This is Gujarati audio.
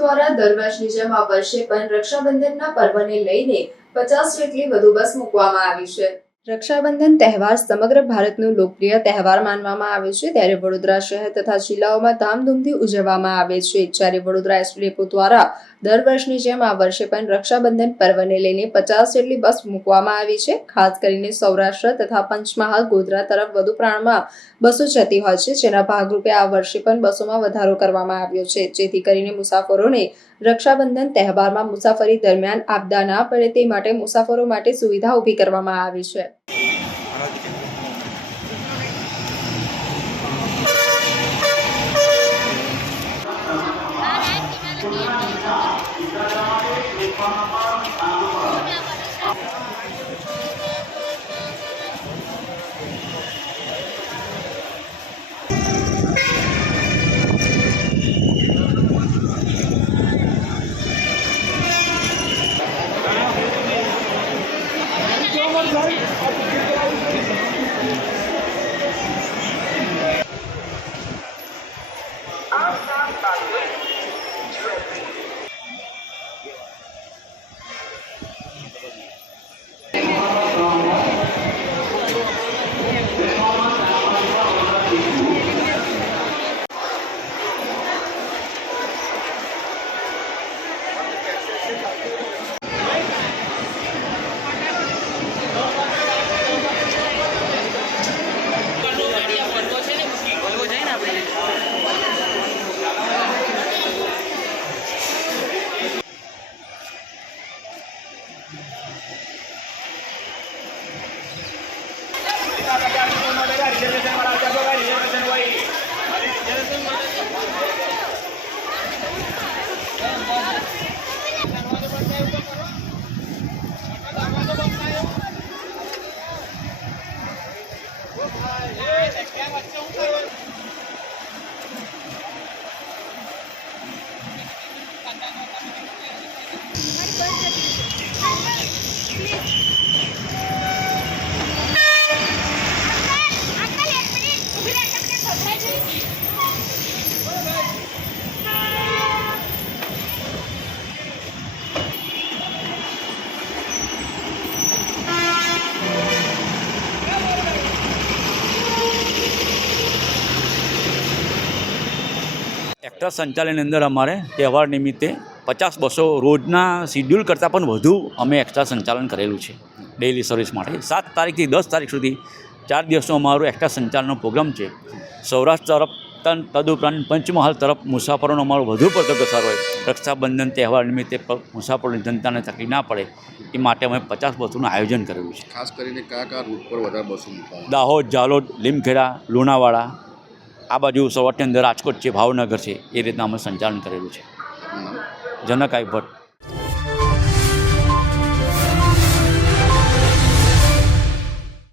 દ્વારા દર વર્ષની જેમ આ વર્ષે પણ રક્ષાબંધનના પર્વને લઈને 50 જેટલી વધુ બસ મૂકવામાં આવી છે। રક્ષાબંધન તહેવાર સમગ્ર ભારતનું લોકપ્રિય તહેવાર માનવામાં આવે છે, ત્યારે વડોદરા શહેર તથા જિલ્લાઓમાં ધામધૂમથી ઉજવવામાં આવે છે। જ્યારે વડોદરા એસટી ડેપો દ્વારા દર વર્ષની જેમ આ વર્ષે પણ રક્ષાબંધન પર્વને લઈને 50 જેટલી બસ મૂકવામાં આવી છે। ખાસ કરીને સૌરાષ્ટ્ર તથા પંચમહાલ, ગોધરા તરફ વધુ પ્રમાણમાં બસો જતી હોય છે, જેના ભાગરૂપે આ વર્ષે પણ બસોમાં વધારો કરવામાં આવ્યો છે, જેથી કરીને મુસાફરોને રક્ષાબંધન તહેવારમાં મુસાફરી દરમિયાન આપદા ના પડે તે માટે મુસાફરો માટે સુવિધા ઊભી કરવામાં આવી છે। એક્ટર સંચાલનની અંદર અમારે તહેવાર નિમિત્તે 50 બસો રોજના શિડ્યુલ કરતાં પણ વધુ અમે એક્સ્ટ્રા સંચાલન કરેલું છે ડેઇલી સર્વિસ માટે। 7 તારીખથી 10 તારીખ સુધી 4 દિવસનો અમારો એક્સ્ટ્રા સંચાલનનો પ્રોગ્રામ છે। સૌરાષ્ટ્ર તરફ તદુપરાંત પંચમહાલ તરફ મુસાફરોનો અમારો વધુ પડતો પ્રસાર હોય। રક્ષાબંધન તહેવાર નિમિત્તે મુસાફરોની જનતાને તકલીફ ના પડે એ માટે અમે 50 બસોનું આયોજન કરેલું છે। ખાસ કરીને કયા રૂટ પર વધારે બસો મૂકવામાં? દાહોદ, ઝાલોદ, લીમખેડા, લુણાવાડા, આ બાજુ સૌરાષ્ટ્રની અંદર રાજકોટ છે, ભાવનગર છે, એ રીતના અમે સંચાલન કરેલું છે। જનકાઈ ભટ્ટ।